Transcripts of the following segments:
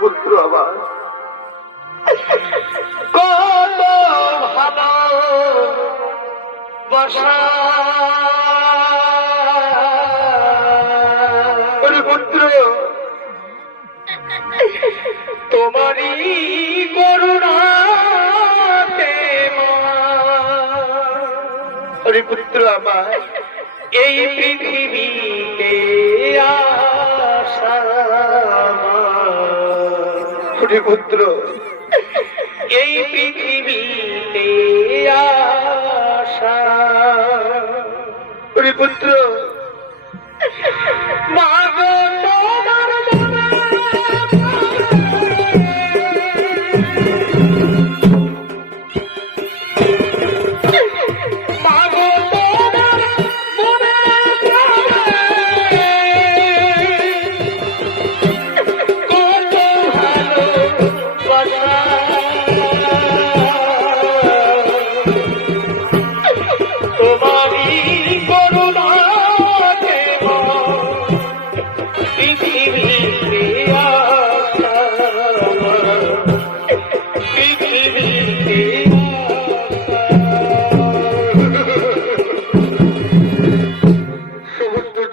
পুত্র আমার। কত ভালো বসা। পুত্র তোমারই ওরে পুত্র আমার এই পৃথিবীতে ওরে পুত্র এই পৃথিবীতে ওরে পুত্র মাগো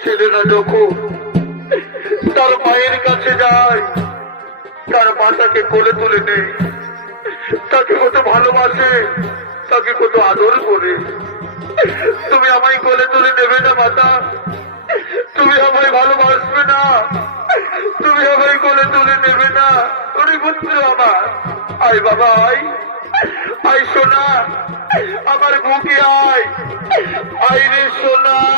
ছেলেরা যখন, তার মায়ের কাছে যায়, তার মাতাকে কোলে তুলে নেয়, তাকে কত ভালোবাসে, তাকে কত আদর করে। তুমি আমায় কোলে তুলে নেবে না, মাতা। তুমি আমায় ভালোবাসবে না। তুমি আমায় কোলে তুলে নেবে না। ওরে পুত্র আমার, আয় বাবা, আয়। আয় সোনা, আমার বুকে আয়। আয় রে সোনা।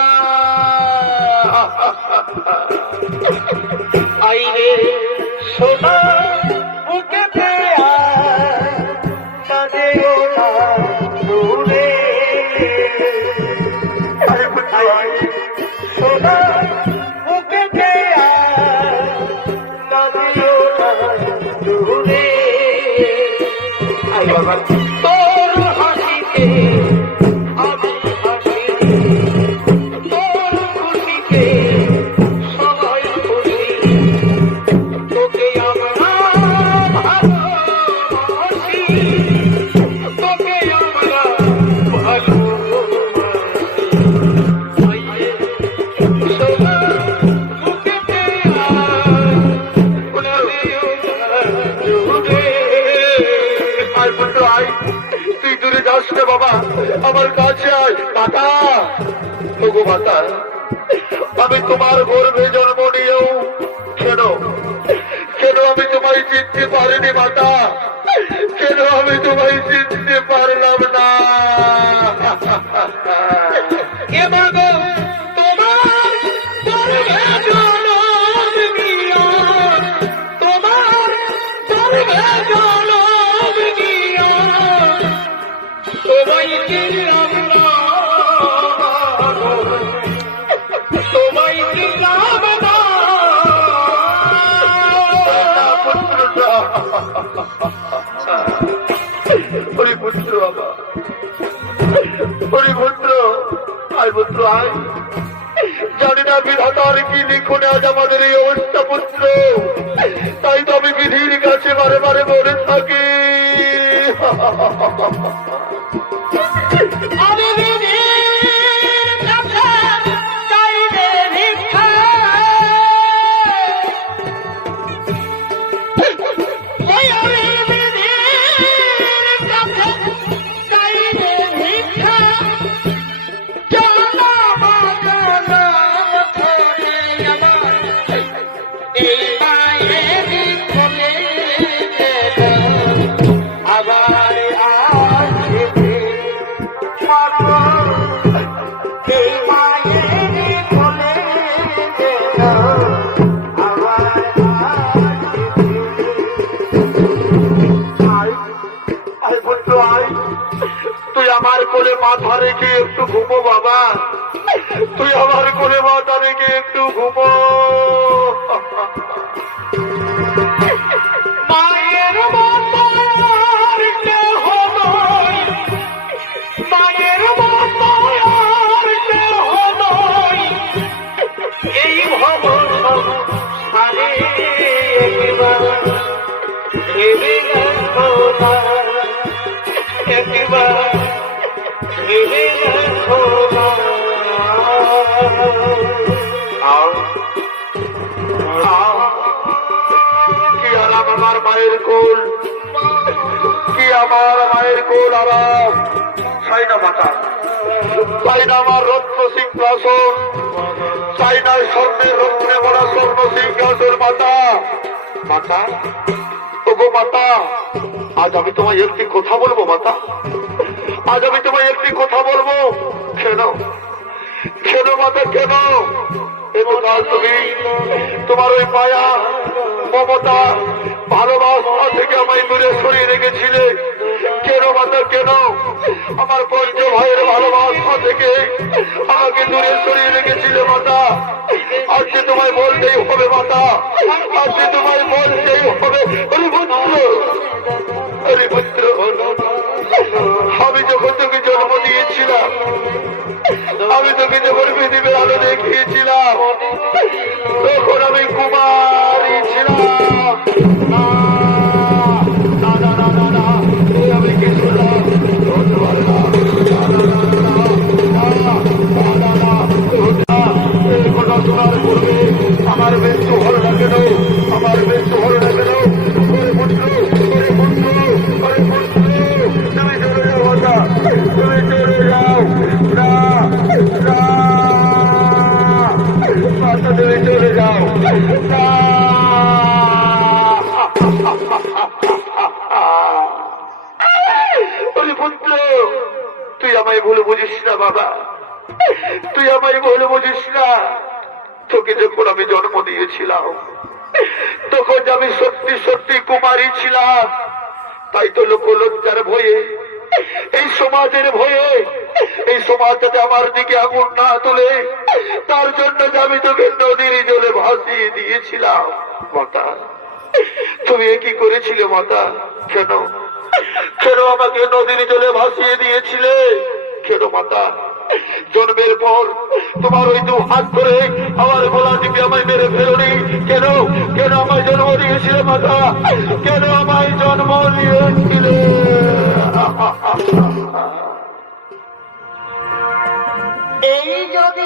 আইরে সোনা বুকেতে ওরা দূরে সোনা বুকেতে আয় কাঁদে দূরে আয় বাবা। আমার কাছে আয় মাতা ওগো মাতা, আমি তোমার গর্ভে জন্ম নিয়েও, কেন? কেন আমি তোমায় চিনতে পারিনি মাতা? কেন আমি তোমায় চিনতে পারলাম না? তোমার তোমার তোমায় চিনলাম না তোমায় চিনলাম না ওরে পুত্র বাবা ওরে আয় পুত্র কি লিখনে আজ আমাদের এই অবস্থা পুত্র তাই তো আমি বিধির কাছে বারে বারে মরে থাকি ওই আমি বিধির তুই আমার কোলে মাথা রেখে একটু ঘুমো, বাবা। তুই আমার কোলে মাথা রেখে একটু ঘুমো। এই আমার কি আমার মায়ের কোল? আরাম চাই না আমার রত্ন সিংহাসন চাই না স্বর্ণের রত্নে ভরা স্বর্ণ সিংহাসন মাতা? মাতা। আজ আমি তোমায় একটি কথা বলব, মাতা। আজ আমি তোমায় একটি কথা বলব। কেন কেন মাতা কেন তুমি। তোমার ওই মায়া মমতা ভালোবাসা থেকে আমায় দূরে সরিয়ে রেখেছিলে। কেন মাতা কেন আমার পঞ্চ ভাইয়ের ভালোবাসা থেকে আমাকে দূরে সরিয়ে রেখেছিলে, মাতা। আজকে তোমায় বলতেই হবে, মাতা। আজকে তোমায় বলতেই আমি তোকে যখন পৃথিবীর আলো দেখিয়েছিলাম তখন আমি কুমারী ছিলাম। আমায় ভুল বুঝিস না, বাবা। তুই আমায় ভুল বুঝিস না। তোকে যখন আমি জন্ম দিয়েছিলাম, তখন যে আমি সত্যি সত্যি কুমারী ছিলাম, তাই তো লোক লজ্জার ভয়ে, এই সমাজের ভয়ে, এই সমাজ যাতে আমার দিকে আগুন না তোলে, তার জন্য যে আমি তোকে নদীর জলে ভাসিয়ে দিয়েছিলাম, মাতা। তুমি কি করেছিলে, মাতা? কেন? কেন আমাকে নদীর জলে ভাসিয়ে দিয়েছিলে? কেন মাতা। জন্মের পর তোমার ওই দু হাত ধরে আমার গলা টিপে আমায় মেরে ফেলনি। কেন? কেন আমায় জন্ম দিয়েছিলে মাতা? কেন আমায় জন্ম দিয়েছিলে? এই যদি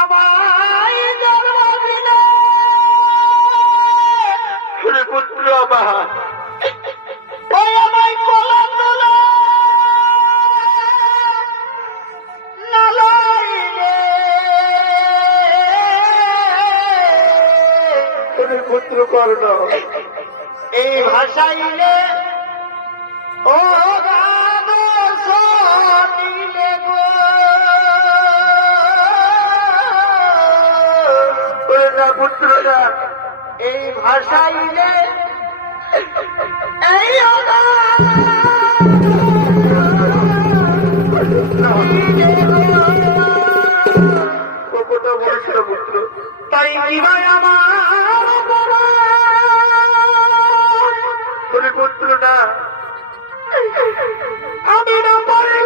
আমায় জন্ম দিল। পুত্র আমার ওরে পুত্র কর্ণ। এই ভাষাইলে ও গান শোনিলে গো। না পুত্র এই ভাষাইলে এই অগান শোনিলে গো। তাই এবার আমি না পারি